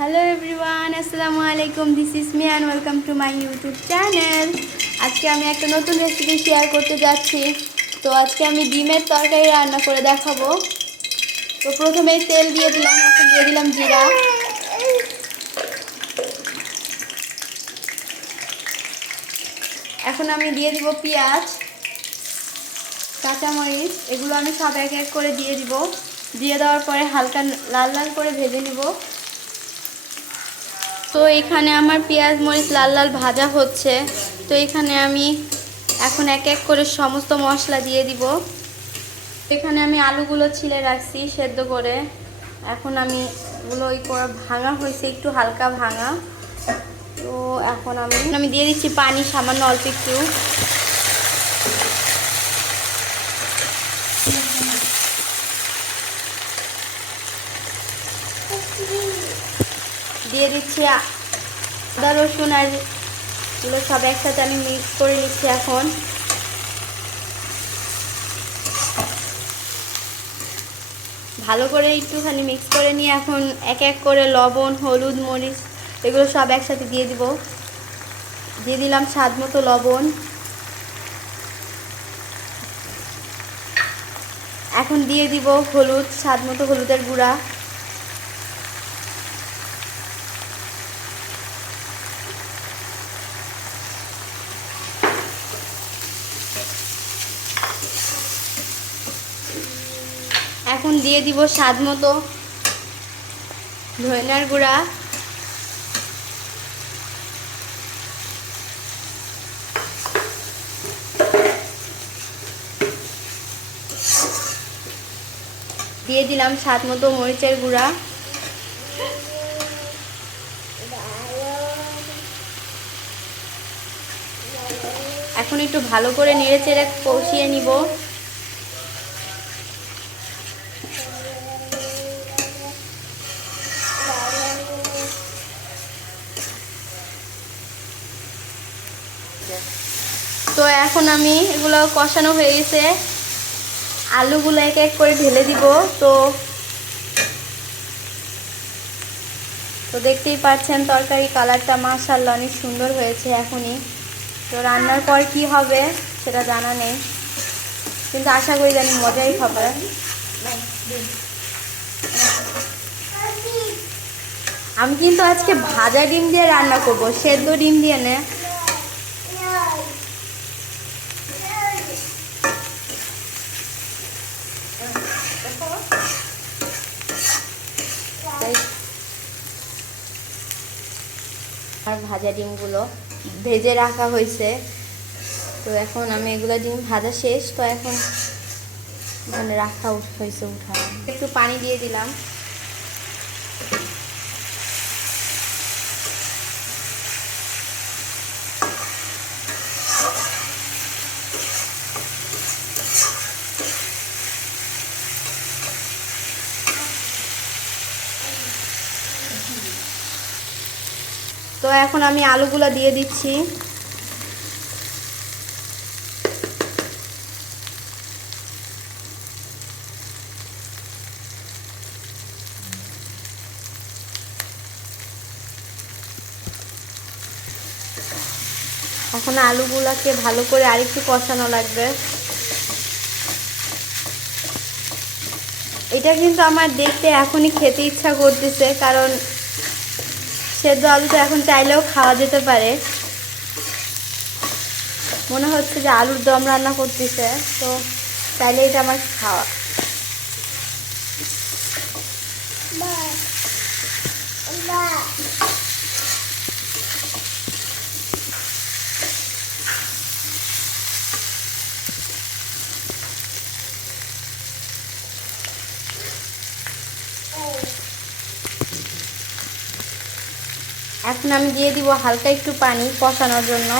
Hello everyone আসসালামু আলাইকুম this is me and welcome to my YouTube channel আজকে আমি একটা নতুন রেসিপি শেয়ার করতে যাচ্ছি। তো আজকে আমি ডিমের তরকারি রান্না করে দেখাবো। তো প্রথমে তেল দিয়ে দিলাম, এখন দিয়ে দিলাম জিরা। এখন আমি দিয়ে দিব পেঁয়াজ, কাঁচামরিচ, এগুলো আমি সব এক এক করে দিয়ে দিব। দিয়ে দেওয়ার পরে হালকা লাল লাল করে ভেজে নিব। তো এখানে আমার পেঁয়াজ মরিচ লাল লাল ভাজা হচ্ছে। তো এখানে আমি এখন এক এক করে সমস্ত মশলা দিয়ে দিব। এখানে আমি আলুগুলো ছিলে রাখছি সেদ্ধ করে। এখন আমি ওগুলো ওই করে ভাঙা হয়েছে, একটু হালকা ভাঙা। তো এখন আমি আমি দিয়ে দিচ্ছি পানি সামান্য অল্প একটু। দিয়ে দিচ্ছি আদা, রসুন আর এগুলো সব একসাথে আমি মিক্স করে নিচ্ছি এখন। ভালো করে একটুখানি মিক্স করে নিয়ে এখন এক এক করে লবণ, হলুদ, মরিচ এগুলো সব একসাথে দিয়ে দিব। দিয়ে দিলাম স্বাদ মতো লবণ। এখন দিয়ে দিব হলুদ, স্বাদ মতো হলুদের গুঁড়া। এখন দিয়ে দিব স্বাদ মতো। ধনিয়ার গুঁড়া। দিয়ে দিলাম স্বাদ মতো মরিচের গুঁড়া। এখন একটু ভালো করে নেড়ে চেড়ে কষিয়ে নিব তো এখন আমি এগুলো কষানো হয়ে গেছে। আলুগুলো এক এক করে ঢেলে দিব, তো তো দেখতেই পাচ্ছেন তরকারি কালারটা মাশাল্লাহ অনেক সুন্দর হয়েছে এখনই। তো রান্নার পর কি হবে সেটা জানা নেই, কিন্তু আশা করি জানি মজাই হবে। আমি কিন্তু আজকে ভাজা ডিম দিয়ে রান্না করব, সেদ্ধ ডিম দিয়ে নে। আর ভাজা ডিমগুলো ভেজে রাখা হয়েছে। তো এখন আমি এগুলো ডিম ভাজা শেষ, তো এখন মানে রাখা হয়েছে উঠানো। একটু পানি দিয়ে দিলাম। তো এখন আমি আলুগুলো দিয়ে দিচ্ছি। এখন আলুগুলোকে ভালো করে আরেকটু কষানো লাগবে। এটা কিন্তু আমার দেখতে এখনই খেতে ইচ্ছা করতেছে, কারণ সেদ্ধ আলু তো এখন চাইলেও খাওয়া যেতে পারে। মনে হচ্ছে যে আলুর দম রান্না করতেছে, তো চাইলে এটা আমার খাওয়া। এখন আমি দিয়ে দিব হালকা একটু পানি কষানোর জন্য।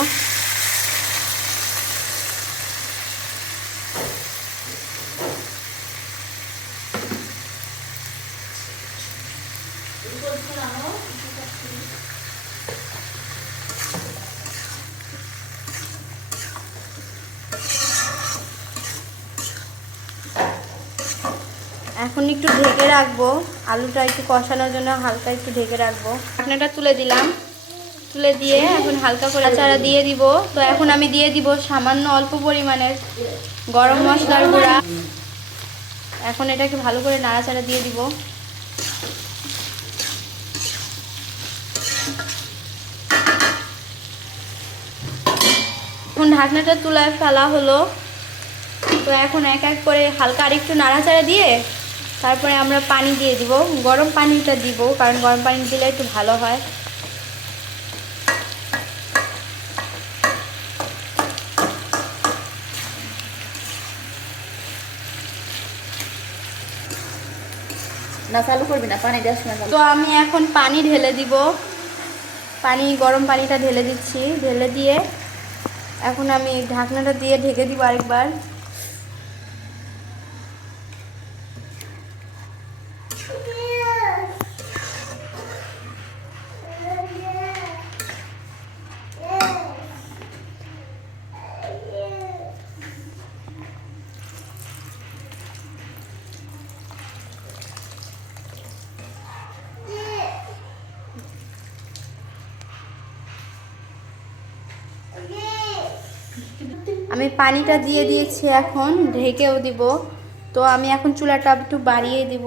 এখন একটু ঢেকে রাখব। আলুটা একটু কষানোর জন্য হালকা একটু ঢেকে রাখব। ঢাকনাটা তুলে দিলাম। তুলে দিয়ে এখন হালকা করে চারা দিয়ে দিব। তো এখন আমি দিয়ে দিব সামান্য অল্প পরিমাণের গরম মশলার গুঁড়া। এখন এটাকে ভালো করে নাড়াচাড়া দিয়ে দিব। এখন ঢাকনাটা তুলায় ফেলা হলো। তো এখন এক এক করে হালকা আরেকটু নাড়াচাড়া দিয়ে তারপরে আমরা পানি দিয়ে দিব। গরম পানিটা দিব কারণ গরম পানি দিলে একটু ভালো হয়। না চালু করবি না পানি দেওয়ার সময় তো আমি এখন পানি ঢেলে দিব। পানি গরম পানিটা ঢেলে দিচ্ছি। ঢেলে দিয়ে এখন আমি ঢাকনাটা দিয়ে ঢেকে দিব আরেকবার। পানিটা দিয়ে দিয়েছি এখন, ঢেকেও দিব। তো আমি এখন চুলাটা একটু বাড়িয়ে দিব।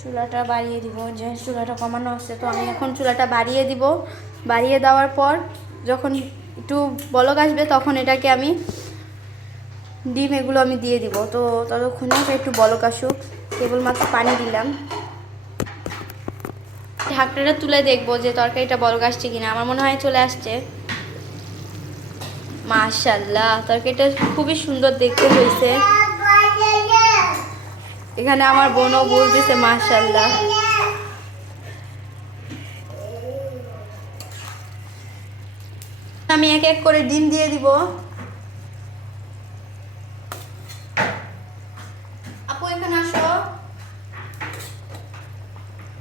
চুলাটা বাড়িয়ে দিব, যে চুলাটা কমানো আছে, তো আমি এখন চুলাটা বাড়িয়ে দিব। বাড়িয়ে দেওয়ার পর যখন একটু বলক আসবে, তখন এটাকে আমি ডিম এগুলো আমি দিয়ে দিব। তো ততক্ষণে একটু বলক আসুক। কেবলমাত্র পানি দিলাম। ঢাকনাটা তুলে দেখব যে তরকারিটা বলক আসছে কিনা। আমার মনে হয় চলে আসছে। মাশাল্লাহ তরকারিটা খুবই সুন্দর দেখতে হয়েছে। এখানে আমার বোনও বলতেছে মাশাল্লাহ আমি এক এক করে ডিম দিয়ে দিব। আপু, এখানে আসো।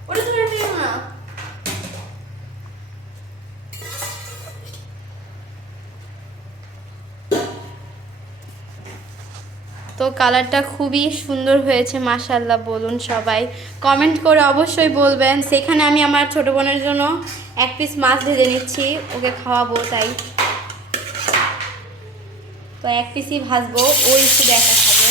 ওটা নিও না তো কালারটা খুবই সুন্দর হয়েছে মাশাল্লাহ বলুন সবাই। কমেন্ট করে অবশ্যই বলবেন। সেখানে আমি আমার ছোট বোনের জন্য এক পিস মাছ ভেজে নিচ্ছি, ওকে খাওয়াবো তাই। তো এক পিসই ভাজবো, ও একটু দেখা খাবে।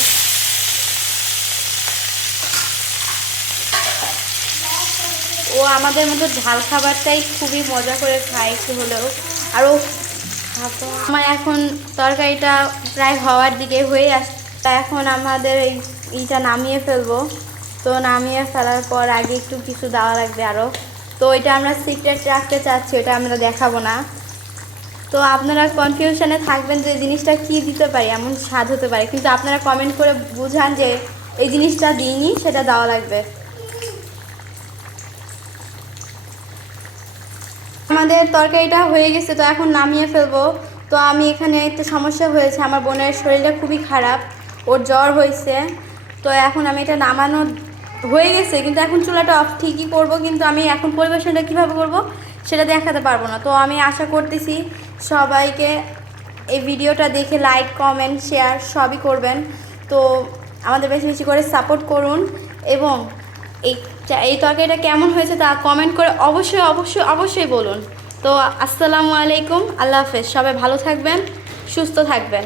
ও আমাদের মতো ঝাল খাবারটাই খুবই মজা করে খায় একটু হলেও। আর ও, আমার এখন তরকারিটা প্রায় হওয়ার দিকে হয়ে আসছে। তা এখন আমাদের এই নামিয়ে ফেলব। তো নামিয়ে ফেলার পর আগে একটু কিছু দেওয়া লাগবে আরও তো এটা আমরা সিক্রেট রাখতে চাচ্ছি ওটা আমরা দেখাবো না। তো আপনারা কনফিউশনে থাকবেন যে জিনিসটা কি দিতে পারি, এমন স্বাদ হতে পারে। কিন্তু আপনারা কমেন্ট করে বুঝান যে এই জিনিসটা দিইনি, সেটা দেওয়া লাগবে। আমাদের তরকারিটা হয়ে গেছে, তো এখন নামিয়ে ফেলব। তো আমি এখানে একটু সমস্যা হয়েছে, আমার বোনের শরীরটা খুবই খারাপ। ওর জ্বর হয়েছে, তো এখন আমি এটা নামানো হয়ে গেছে, কিন্তু এখন চুলাটা অফ ঠিকই করব, কিন্তু আমি এখন পরিবেশনটা কীভাবে করব সেটা দেখাতে পারব না। তো আমি আশা করতেছি সবাইকে এই ভিডিওটা দেখে লাইক কমেন্ট শেয়ার সবই করবেন। তো আমাদের বেশি বেশি করে সাপোর্ট করুন এবং এই এই তরকারিটা কেমন হয়েছে তা কমেন্ট করে অবশ্যই অবশ্যই অবশ্যই বলুন। তো আসসালামু আলাইকুম, আল্লাহ হাফেজ, সবাই ভালো থাকবেন, সুস্থ থাকবেন।